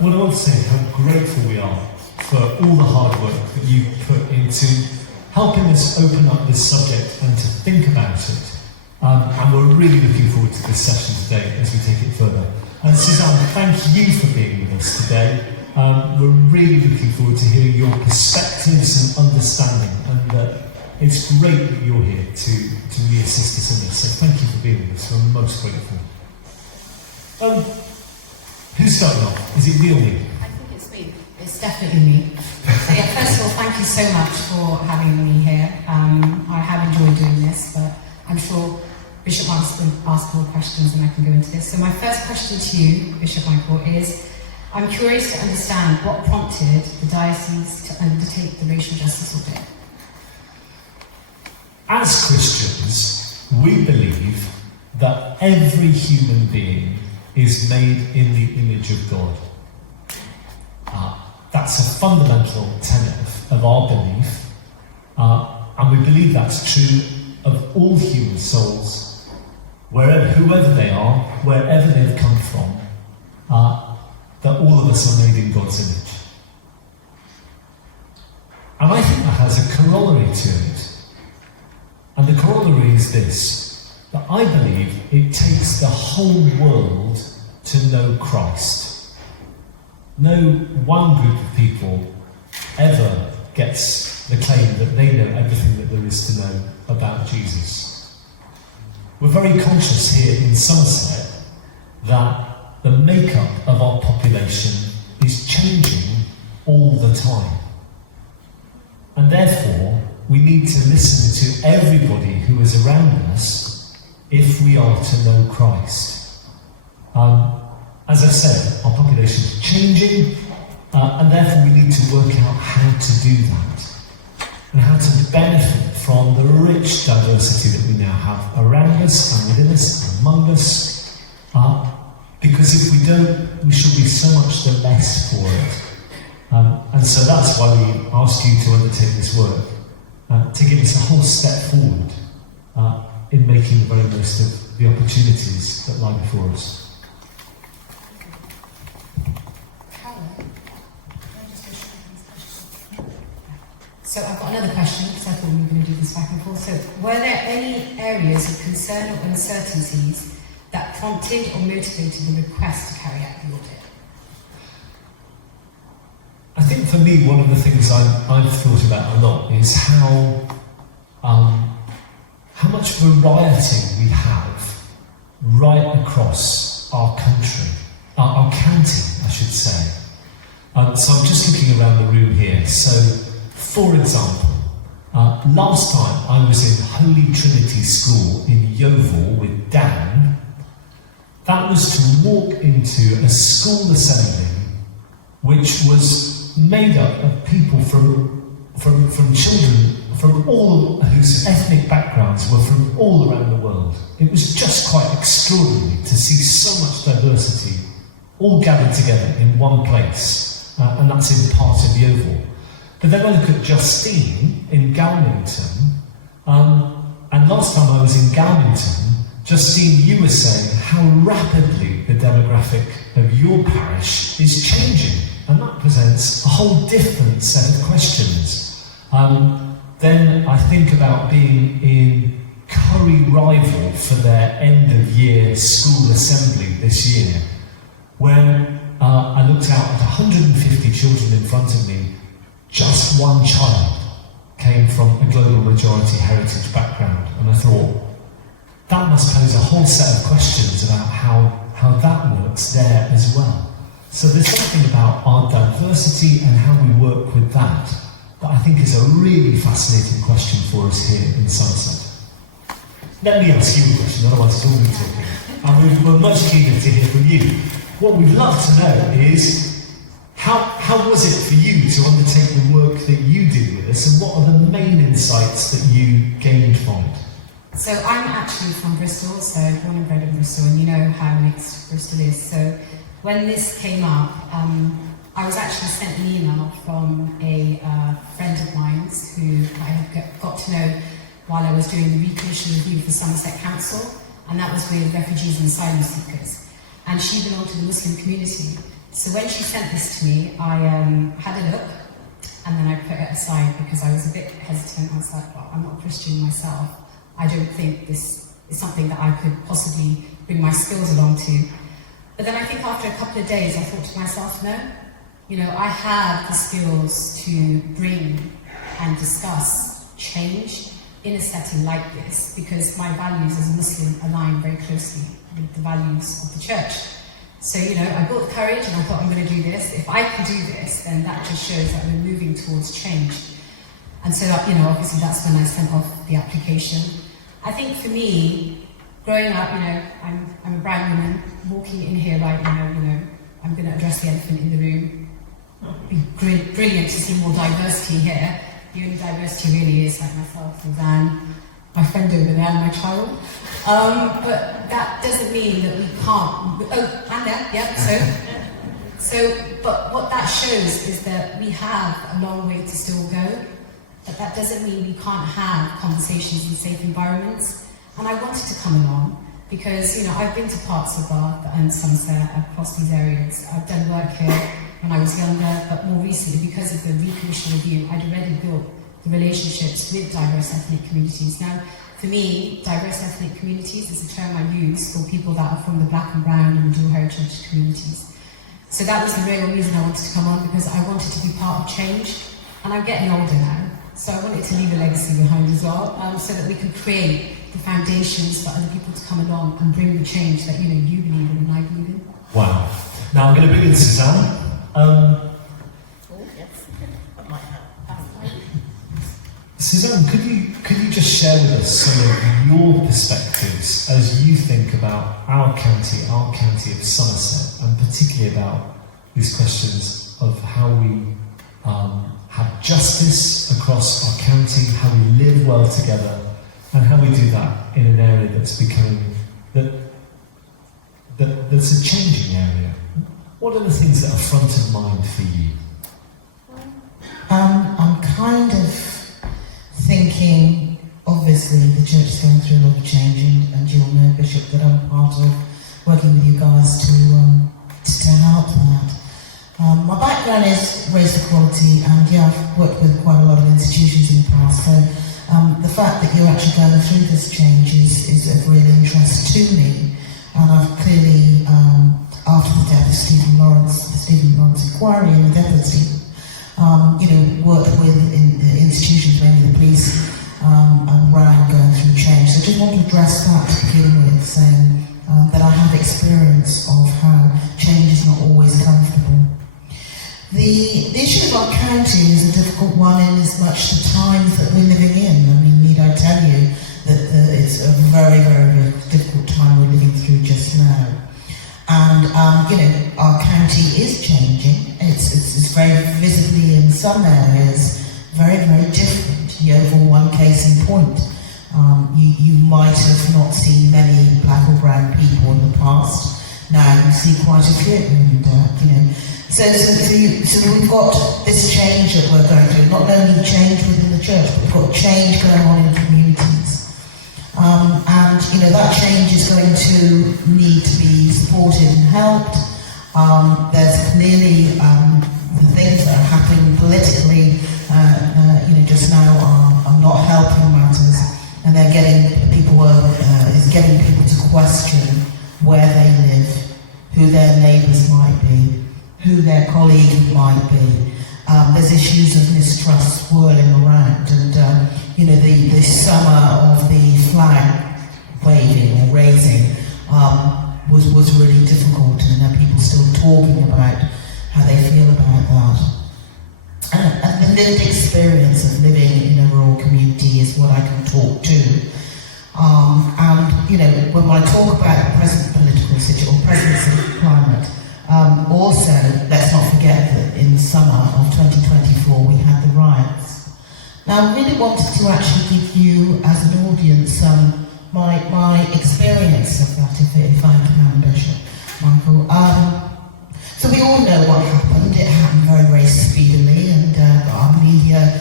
what I want to say is how grateful we are for all the hard work that you've put into helping us open up this subject and to think about it. And we're really looking forward to this session today as we take it further. And Suzanne, thank you for being with us today. We're really looking forward to hearing your perspectives and understanding, and it's great that you're here to really assist us in this. So thank you for being with us. We're most grateful. Who's starting off? Is it me or me? I think it's me. It's definitely me. So yeah, first of all, thank you so much for having me here. I have enjoyed doing this, but I'm sure Bishop Michael's going to ask more questions and I can go into this. So my first question to you, Bishop Michael, is I'm curious to understand what prompted the diocese to undertake the racial justice audit. As Christians, we believe that every human being is made in the image of God. That's a fundamental tenet of our belief, and we believe that's true of all human souls, whoever they are, wherever they've come from, that all of us are made in God's image. And I think that has a corollary to it. And the corollary is this, that I believe it takes the whole world to know Christ. No one group of people ever gets the claim that they know everything that there is to know about Jesus. We're very conscious here in Somerset that the makeup of our population is changing all the time. And therefore, we need to listen to everybody who is around us if we are to know Christ. As I said, our population is changing, and therefore we need to work out how to do that, and how to benefit from the rich diversity that we now have around us and within us and among us, because if we don't, we shall be so much the less for it. And so that's why we ask you to undertake this work, to give us a whole step forward in making the very most of the opportunities that lie before us. So I've got another question, because I thought we were going to do this back and forth. So were there any areas of concern or uncertainties that prompted or motivated the request to carry out the audit? I think for me, one of the things I've thought about a lot is how much variety we have right across our country, our county, I should say. So I'm just looking around the room here. So, for example, last time I was in Holy Trinity School in Yeovil with Dan. That was to walk into a school assembly which was made up of people from children from all whose ethnic backgrounds were from all around the world. It was just quite extraordinary to see so much diversity all gathered together in one place, and that's in part of Yeovil. But then I look at Justine in Galmington, and last time I was in Galmington, Justine, you were saying how rapidly the demographic of your parish is changing, and that presents a whole different set of questions. Then I think about being in Curry Rival for their end of year school assembly this year, where I looked out at 150 children in front of me. Just one child came from a global majority heritage background, and I thought, that must pose a whole set of questions about how that works there as well. So there's something about our diversity and how we work with that I think is a really fascinating question for us here in Somerset. Let me ask you a question, otherwise it's all me talking. And we're much keener to hear from you. What we'd love to know is, how was it for you to undertake the work that you did with us, and what are the main insights that you gained from it? So I'm actually from Bristol, so born and bred in Bristol, and you know how mixed Bristol is. So when this came up, I was actually sent an email from a friend of mine who I got to know while I was doing the recommission review for Somerset Council, and that was with refugees and asylum seekers. And she belonged to the Muslim community. So when she sent this to me, I had a look, and then I put it aside because I was a bit hesitant. I was like, well, I'm not a Christian myself. I don't think this is something that I could possibly bring my skills along to. But then I think after a couple of days, I thought to myself, no, I have the skills to bring and discuss change in a setting like this, because my values as a Muslim align very closely with the values of the church. So, I built courage and I thought, I'm going to do this. If I can do this, then that just shows that we're moving towards change. And so, obviously that's when I sent off the application. I think for me, growing up, I'm a brown woman, walking in here right now, I'm going to address the elephant in the room. It'd be brilliant to see more diversity here. The only diversity really is like myself, Suzanne, my friend over there, and my child. But that doesn't mean that we can't. Oh, and there, yeah. But what that shows is that we have a long way to still go. But that doesn't mean we can't have conversations in safe environments. And I wanted to come along because I've been to parts of Bath and Somerset, across these areas. I've done work here when I was younger, but more recently, because of the recommission review, I'd already built the relationships with diverse ethnic communities. Now, for me, diverse ethnic communities is a term I use for people that are from the black and brown and dual heritage communities. So that was the real reason I wanted to come on, because I wanted to be part of change, and I'm getting older now, so I wanted to leave a legacy behind as well, so that we could create the foundations for other people to come along and bring the change that you believe in and I believe in. Wow. Now I'm going to bring in Suzanne. Suzanne, could you just share with us some of your perspectives as you think about our county of Somerset, and particularly about these questions of how we have justice across our county, how we live well together, and how we do that in an area that's becoming that's a changing area. What are the things that are front of mind for you? I'm kind of thinking, obviously the church is going through a lot of change, and you'll know, Bishop, that I'm part of working with you guys to help that. My background is race equality, and I've worked with quite a lot of institutions in the past, so the fact that you're actually going through this change is of real interest to me. And I've clearly, after the death of the Stephen Lawrence inquiry and the death of Stephen, worked with institutions, mainly the police, around going through change. So I just want to address that to begin with, saying that I have experience of how change is not always comfortable. The issue of our county is a difficult one in as much the times that we're living in. I mean, need I tell you that it's a very, very, very difficult time we're living through just now. And, our county is changing. It's very visibly in some areas very, very different. For one case in point, you might have not seen many black or brown people in the past. Now you see quite a few, and So we've got this change that we're going through, not only change within the church, but we've got change going on in communities. That change is going to need to be supported and helped. There's clearly the things that are happening politically, just now are not helping matters, and they're getting people to question where they live, who their neighbours might be, who their colleague might be. There's issues of mistrust swirling around, and the summer of the flag waving or raising was really difficult, and there are people still talking about how they feel about that. And the lived experience of living in a rural community is what I can talk to. When I talk about the present political situation or present sort of climate, also, let's not forget that in the summer of 2024 we had the riots. Now, I really wanted to actually give you, as an audience, my experience of that, if I can, Bishop Michael. So we all know what happened. It happened very, very speedily, and our media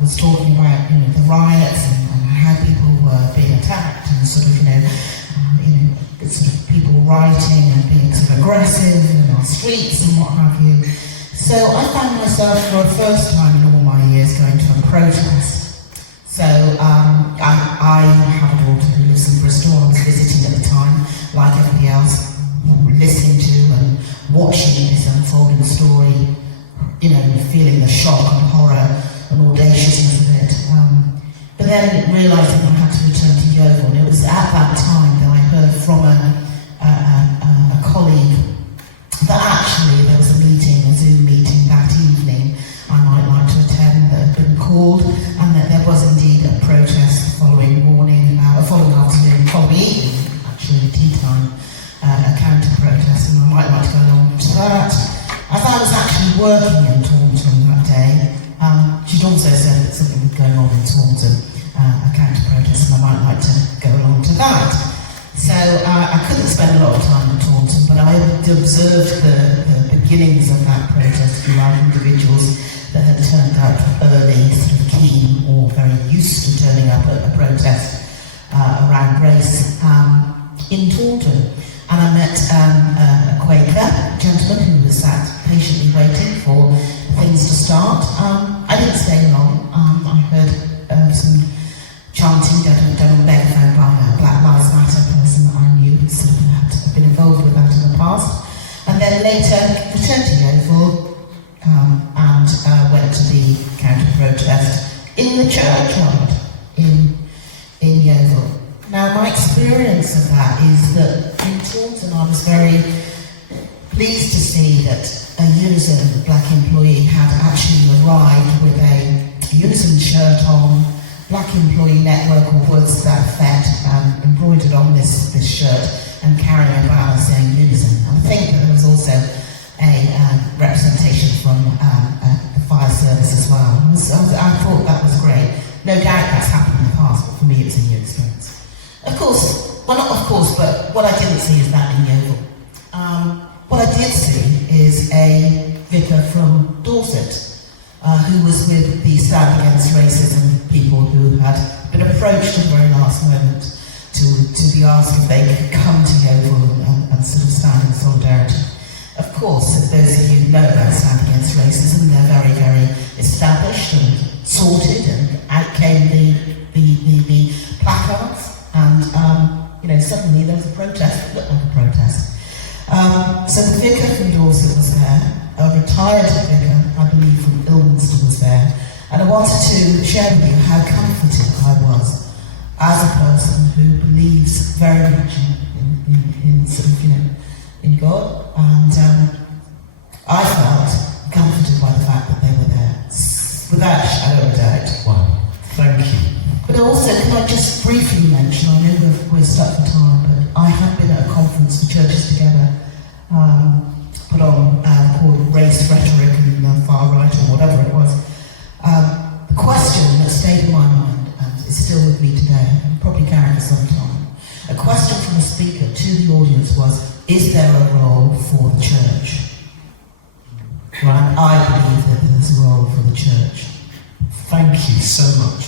was talking about, the riots and how people were being attacked, and sort of, sort of people rioting and being sort of aggressive in our streets and what have you. So I found myself for the first time in all my years going to a protest. So I have a daughter who lives in Bristol. I was visiting at the time, like everybody else, listening to and watching this unfolding story, you know, feeling the shock and horror and audaciousness of it. But then realising I had to return to Yeovil, and it was at that time that I heard from a colleague that actually there was a Zoom meeting that evening I might like to attend that had been called, and that there was indeed a protest the following morning, following afternoon, following evening, actually tea time, a counter-protest, and I might like to go along to that. As I was actually working in Taunton that day, she'd also said that something was going on in Taunton, a counter-protest, and I might like to go along to that. So I couldn't spend a lot of time in Taunton, but I observed the beginnings of that protest through our individuals that had turned up early, sort of keen or very used to turning up at a protest around Grace in Taunton. And I met a Quaker gentleman who was sat patiently waiting for things to start. I didn't stay long. I heard some chanting done on megaphone by a Black Lives Matter person that I knew who sort of had been involved with that in the past. And then later returned to Yeovil and went to the counter-protest in the churchyard in Yeovil. Now, my experience of that is that in Taunton I was very pleased to see that a Unison black employee had actually arrived with a Unison shirt on, Black Employee Network or words to that effect, embroidered on this shirt and carrying a banner saying Unison. And I think that there was also a representation from the fire service as well. I thought that was great. No doubt that's happened in the past, but for me it was a new experience. Of course, well not of course, but what I didn't see is that in Yeovil. What I did see is a vicar from Dorset who was with the Stand Against Racism people who had been approached at the very last moment to be asked if they could come to Yeovil and sort of stand in solidarity. Of course, as those of you who know about Stand Against Racism, they're very, very established and sorted, and out came the placards, and suddenly there was a protest that looked like a protest. So the vicar from Dorset was there, a retired vicar, I believe from Ilminster was there, and I wanted to share with you how comforted I was as a person who believes very much in sort of, in God, and I felt comforted by the fact that they were there, without a shadow of a doubt. Wow, thank you. But also, can I just briefly mention, I know we're stuck for time, but I had been at a conference for churches together, put on, called Race Rhetoric and Far Right, or whatever it was. The question that stayed in my mind, and is still with me today, and probably carried for some time, a question from the speaker to the audience was, is there a role for the church? Right. And I believe that there's a role for the church. Thank you so much.